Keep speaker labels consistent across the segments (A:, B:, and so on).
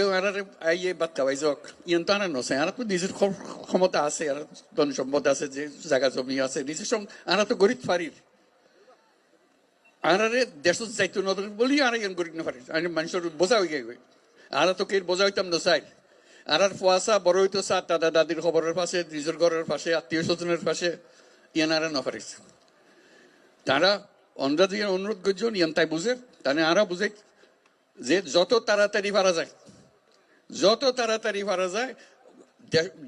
A: আর আইয়ে বাচ্চা পাইছ ইয়ন তো আনা নছে আর তো নিজের ক্ষ- ক্ষমতা আছে আর ধন সম্পদ আছে যে জায়গা জমি আছে নিজের সঙ্গে আর তো গরিব ফারির আর আরে দেশ যাইতো নতুন বলি আর ইয়ন গরিব না পারি আমি মানুষের বোঝা হয়ে গেছে আর তো কে বোঝা হইতাম না চাই আর আর ফুয়াশা বড় হইতো চা দাদা দাদির খবরের পাশে নিজের ঘরের পাশে আত্মীয় স্বজনের পাশে ইয়ান আর না পারিস তারা অন্ধ্রা অনুরোধ করছেন ইয়ান তাই বুঝে তাহলে আরা বুঝে যে যত তাড়াতাড়ি পারা যায় যত তাড়াতাড়ি পারা যায়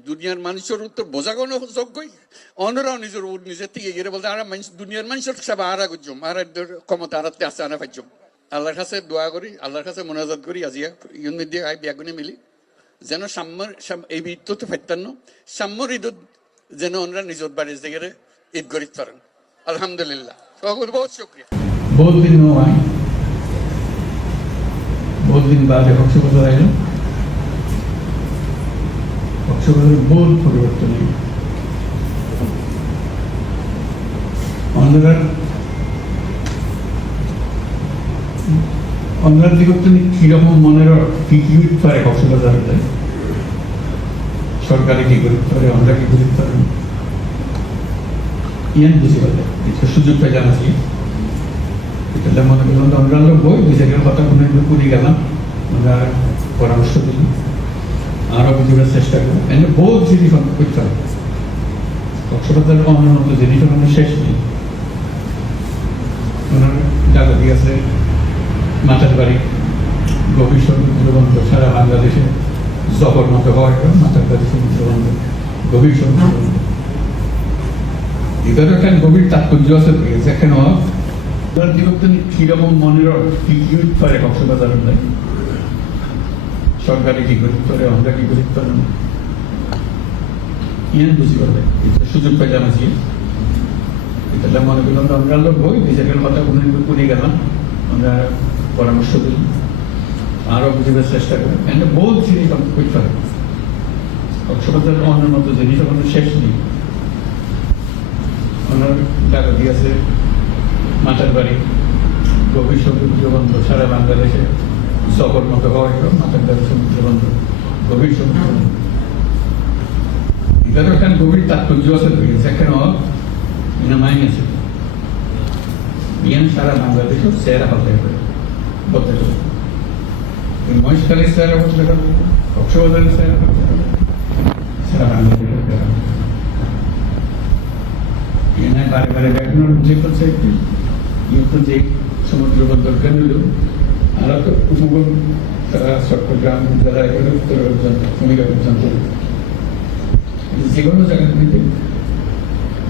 A: দুনিয়ার মানুষের উত্তর বোঝা বোঝাগোনো যোগ্যই। অন্যরাও নিজের নিজের থেকে গিয়ে বলতে, আর মানুষ দুনিয়ার মানুষের সব আরা করছম আর ক্ষমতা আড়াতে আসে আনা পাইছম আল্লাহর কাছে দোয়া করি, আল্লাহর কাছে মোনাজাত করি আজিয়া ইউনি দিয়ে আই বিয়াগুনে মিলি। যেন সাম্যর এই বৃত্ত তো ফেরতান্ন সাম্যর ঈদ যেন ওনারা নিজের বাড়ির জায়গায় ঈদ গরিব পারেন আলহামদুলিল্লাহ। সকল বহুত শুক্রিয়া।
B: বহুত দিন বহুত দিন বাদে কক্সবাজার আইলাম কক্সবাজারের বহুত পরিবর্তন। অন্ধ্রার অন্ধ্রার তুমি কীরকম মনের কি কি পারে কক্সবাজারে যায় সরকারে কি করতে পারে আমরা কি করতে পারে ইয়ান বুঝি পারে এটা সুযোগটা এটা মনে করলাম আমরা বই। দুই কথা মনে করে গেলাম। আমরা পরামর্শ দিলাম। আরও বুঝবার চেষ্টা এনে বহুত জিনিস করতে হবে কক্সবাজার অন্য মতো জিনিস ওখানে শেষ নেই ওনার জায়গাটি আছে মাথার বাড়ি। গভীর সমুদ্র সারা বাংলাদেশে জবর মতো হওয়ার মাথার বাড়ি সমুদ্র বন্দর গভীর সমুদ্র বন্দর এটারও একটা গভীর তাৎপর্য আছে যেখানে তার কীরকম মনের কি কি পারে কক্সবাজার নাই সরকারে কি করতে পারে আমরা কি করতে পারে ইয়ান বুঝি এটা সুযোগ এটা মনে করলাম আমরা লোক বই নিজেদের করে গেলাম। আমরা পরামর্শ বুঝবার চেষ্টা করি। বহুত জিনিস করতে পারি কক্সবাজার অন্য মতো জিনিস ওখানে শেষ নেই। ওনার টাকা দিয়েছে বাড়ি। গভীর বন্দর সারা বাংলাদেশে। মতো হওয়ার মাথার বাড়ি সমুদ্র গভীর গভীর তাৎপর্য আছে এটা মাইনে আছে। সারা বাংলাদেশে সেরা হতে পারে বলতে পারে কক্সবাজারের সেরা সারা বাংলাদেশের হতে বারে বারে ব্যাকরণ যে করছে একটি। কিন্তু যে সমুদ্র বন্দর কেন্দ্র আর তো উপকূল তারা চট্টগ্রাম যারা একেবারে উত্তর পর্যন্ত ভূমিকা পর্যন্ত যে কোনো জায়গাগুলিতে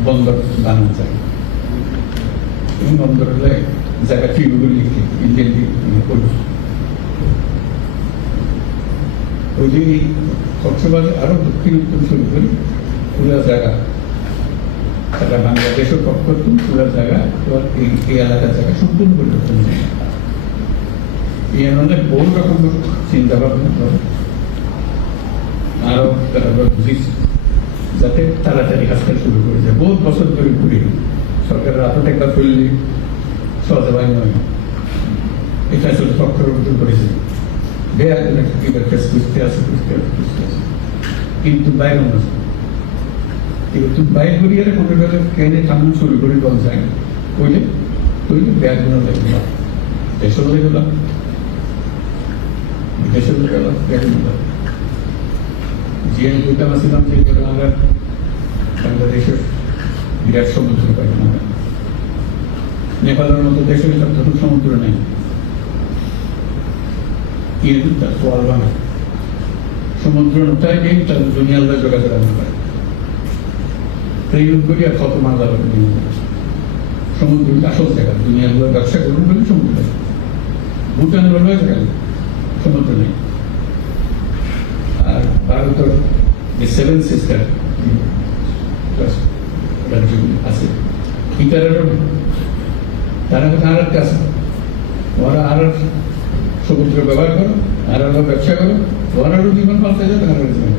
B: বন্দর বানানো যায় এবং বন্দর হলে জায়গা ফিগুলো লিখে ইন্ডিয়ান করবে? ওই যে কক্সবাজার আরও দক্ষিণ উত্তর শুরু করি, পুরো জায়গা। সারা বাংলাদেশের পক্ষ পুরো জায়গা এই এলাকার জায়গা সম্পূর্ণ পরিবর্তন অনেক বহু রকম চিন্তা ভাবনা করে আরও তারা বুঝিয়েছে যাতে তাড়াতাড়ি কাজটা শুরু করে যায়। বহুত বছর ধরে ঘুরি। সরকারের হাতে একটা করলে সহজে হয় নয়। এটা আসলে চক্রবর্তী করেছে বেয়া করে কি আছে কিন্তু বাইরে আছে কিন্তু বাইরে করিয়ে কোনো গেলে কেনে কামন শুরু যায়। ওইলে ওইলে ব্যাগগুলো না দেশের লেগে ব্যাগ জিএন আমরা বাংলাদেশের বিরাট সমুদ্র পাই আমরা নেপালের মতো দেশের সমুদ্র নেই। কিন্তু তার সোয়াল সমুদ্র নেই, তার দুনিয়ার যোগাযোগ আমরা পাই ট্রেন করি আর কত মাল যাবে সমুদ্র আসল জায়গা, দুনিয়ার লোক ব্যবসা করুন বলে সমুদ্র। ভুটান জায়গা সমুদ্র নেই আর ভারতের যে সেভেন সিস্টার রাজ্যগুলি আছে নেই। তারা কোথায় আর একটা আছে ওরা আর সমুদ্র ব্যবহার করো, আর ব্যবসা করো ওরারও জীবন পাল্টে যাবে আর জীবন।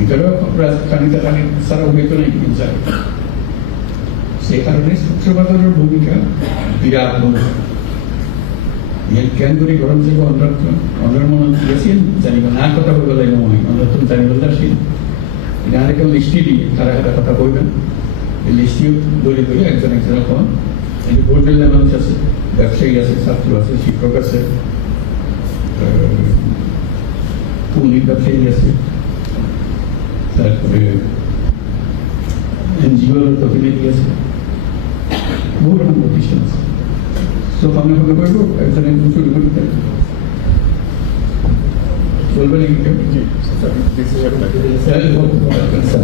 B: এটারও রাজধানীতে খালি সারা হইতো না কিন্তু যায় সেই কারণে সূত্রপাতের ভূমিকা বিরাট ভূমিকা ಏನ್ ಕ್ಯಾಂಗುರಿ ಗೌರವಿಸಿಗೂ ಒಂದ್ರ ಒಂದ್ರ ಎಸಿ জানিব না কথা কইব লাগিব মই নতুন জানিব লাগছি ইয়ারকে লিস্টি দিয়ে তারা একটা কথা কইবেন এই লিস্টি ধরে ধরে একজন একজনের কোন এই বোর্ডের মানুষ আছে ব্যবসায়ী আছে ছাত্র আছে শিক্ষক আছে পুলিশ ব্যবসায়ী আছে তারপরে এনজিওর প্রতিনিধি আছে বহু রকম প্রতিষ্ঠান আছে তো সামনে সামনে করব একজন একজন শুরু করতে বলবেন? Sir, sir.